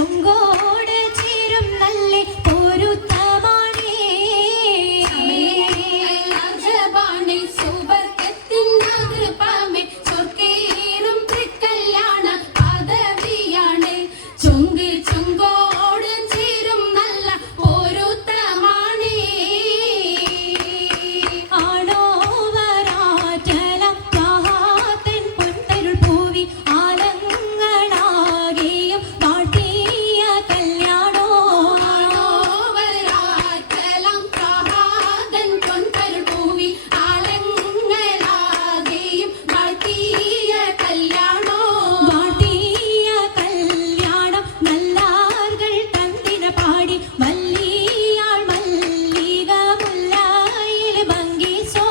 ചൊങ്കോട് ചേരും നല്ല പൊരുത്തമാണേ രാജപാണി സുബർക്കത്തിൻ നാഗൃപാമേ ചൊർക്കേറും തൃക്കല്യാണ പദവിയാണ് ചൊങ്കോട് ചേരും നല്ല പൊരുത്തമാണേ ആണോ വരാറ്റലം മഹാതൻ പൊൻതരുൾ പൂവി ആലങ്ങളാകെയും പാട്ടിയ കല്യാണോ ആണോ വരാറ്റലം മഹാതൻ പൊൻതരുൾ പൂവി ആലങ്ങളാകെയും പാട്ടിയ കല്യാണോ പാട്ടിയ കല്യാണം നല്ലാർകൾ തന്തിന പാടി മല്ലിയാൾ മല്ലിക മുല്ലായിൽ ഭംഗിസോ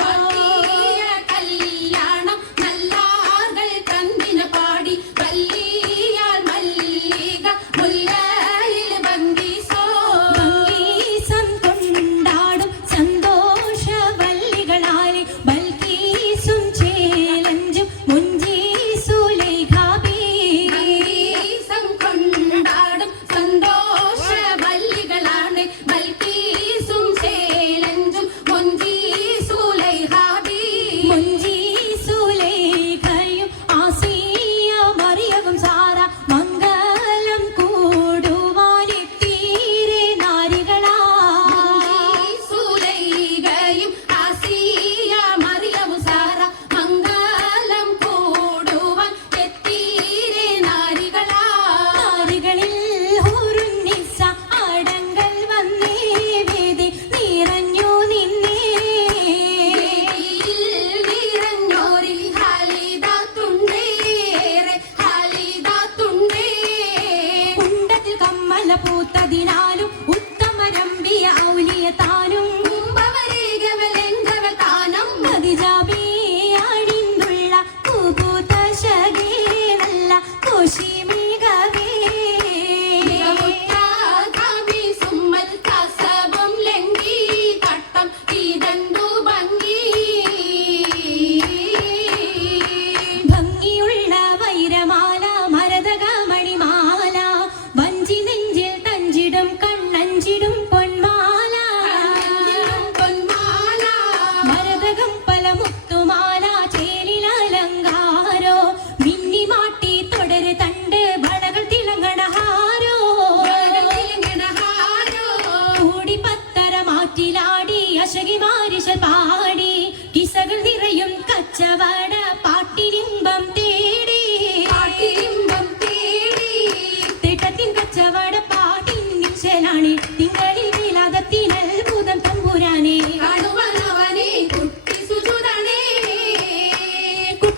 പാട്ടിയ കല്യാണം നല്ലാർകൾ തന്തിന പാടി മല്ലിയാൾ മല്ലിക മുല്ലായിൽ ഭംഗിസോ ഭംഗീസം കൊണ്ടാടും സന്തോഷവല്ലികളാലെ ബൽക്കീസും ചേലഞ്ചും മുഞ്ചീസുലൈഖാബി ഭംഗീസം കൊണ്ടാടും സന്തോഷവല്ലികളാണ് ബൽക്കീസും ചേലഞ്ചും മുഞ്ചീസുലൈഖാബി മുഞ്ചീസുലൈഖയും ആസിയ മറിയവും സാറ മംഗലം കൂടുവാനെത്തീരെ നാരികളാ മുഞ്ചീസുലൈഖയും ആസിയ മറിയവും സാറ മംഗലം കൂടുവാൻ എത്തീരെ നാരികളാ നാരികളിൽ ഹുറുന്നിസ അടങ്കൽ വന്നേ വേദി നിറഞ്ഞു നിന്നേ നിറഞ്ഞോരിൽ ഹാലിദാത്തുണ്ടേറെ ഹാലിദാത്തുണ്ടേ കുണ്ടത്തിൽ കമ്മല പൂത്തതിനാലും ഉത്തമരമ്പിയ ഔലിയ താനും കുംഭവരേഖവലെങ്കവ താനം മതിജാബി അണിന്തുള്ള പൂപൂത്ത ശകേ നല്ല കോശിമികവേ ാമി സുമ്മൽ കസബം ലംഘി തട്ടം ഇതണ്ടു ഭംഗി ഭംഗിയുള്ള വൈരമാല മരതക മണിമാല വഞ്ചി നെഞ്ചിൽ തഞ്ചിടും കണ്ണഞ്ചിടും പൊന്മാല പൊന്മാല മരതകം പല മുത്തുമാല ചേലിലലങ്കാരോ മിന്നി മാട്ടി തുടര് തണ്ട് വളകൾ തിളങ്ങണഹാരോ കൂടി പത്തര മാറ്റിലാടി അശകി മാരിശ പാടി കിസകൾ നിറയും കച്ചവട പാട്ടിലിമ്പം തേടി തിട്ടത്തിൻ കച്ചവട പാട്ടിൻ നിശ്ചലാണ് തിങ്കളിൽ വിലാദത്തിൽ അത്ഭുതം തമ്പുരാനെ കാണുവാനവനെ കുട്ടി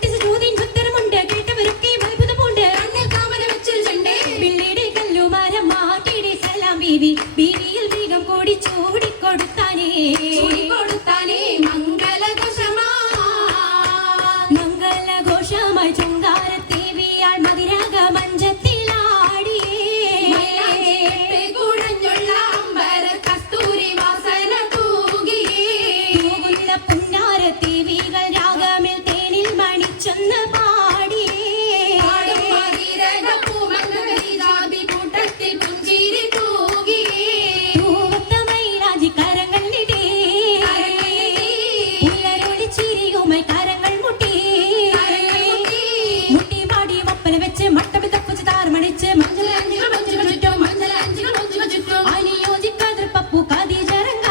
സുജൂദിൻ ഉത്തരമുണ്ട് കേട്ടവരൊക്കെ അത്ഭുതമുണ്ട് കണ്ണിൽ കാമന വെച്ചിട്ടുണ്ട് പിള്ളീട് കല്ലുമാരം മാറ്റിയുടെ സലാം ബീവി ബീവിയിൽ വേഗം കൂടി ചൂടിക്കൊടുത്താനേ മംഗളഘോഷമായി ചൊങ്കാരത്തേവിയാൾ മതിരാഗ മഞ്ചത്തിലാടിയേ കുഴഞ്ഞുള്ള അമ്പര കസ്തൂരി വാസന തൂകുന്ന പുന്നാരത്തേവികൾ രാഗമിൽ തേനിൽ മണിച്ചൊന്ന് പാടിയേ കൂട്ടത്തിൽ പുഞ്ചിരി തൂവത്തമൈരാജി കരങ്ങൾ നിടേ ഉള്ളരൊളി ചിരിയുമായി കരങ്ങൾ മുട്ടി മുട്ടി പാടി വപ്പല വെച്ച് മട്ടം തപ്പുച്ച് താർമണിച്ച് അനുയോജിക്കാതിർ പപ്പു കദീജറങ്ക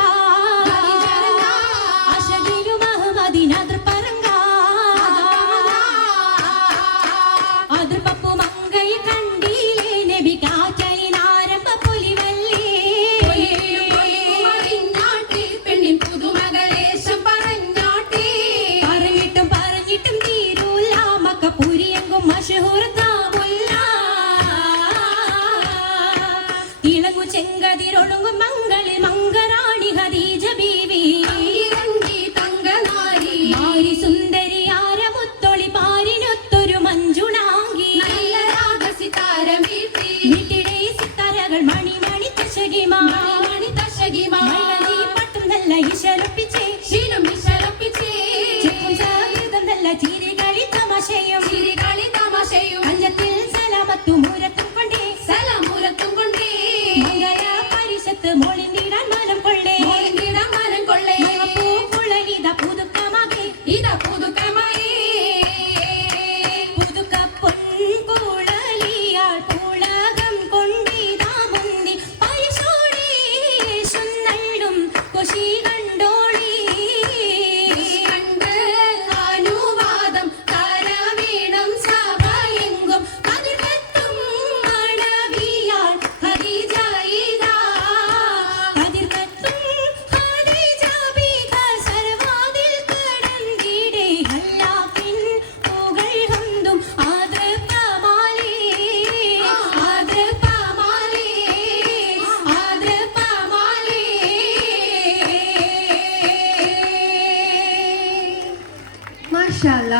അശകിലും അഹമ്മദിനാതിർ പറങ്ക അതിർ പപ്പു മങ്കൈ കണ്ടില്ലേ നബി കാറ്റലിനാരംഭ പൊലിവല്ലേ പെണ്ണിൻ പുതുമകളേശം പറഞ്ഞിട്ടും തീരൂല മക്കപ്പൂരിയെങ്കും മഷഹൂർത്താമുല്ല ഇളങ്ങു ചെങ്കതിരൊഴുങ്ങും മംഗളിൽ മംഗറാണി ഖദീജ ബീവി മാരി സുന്ദരി ആരമുത്തൊളി പാരിനൊത്തൊരു മഞ്ജുണാങ്കി വീട്ടിടെ സിത്താരകൾ മണി മണി തശകിമാ പട്ടും നല്ല ഇശലൊപ്പിച്ചേ ചിരികളി തമാശയും അഞ്ചത്തിൽ സലാമത്തും മൂരത്തും കൊണ്ടേ സലാം മാഷാ അല്ലാ.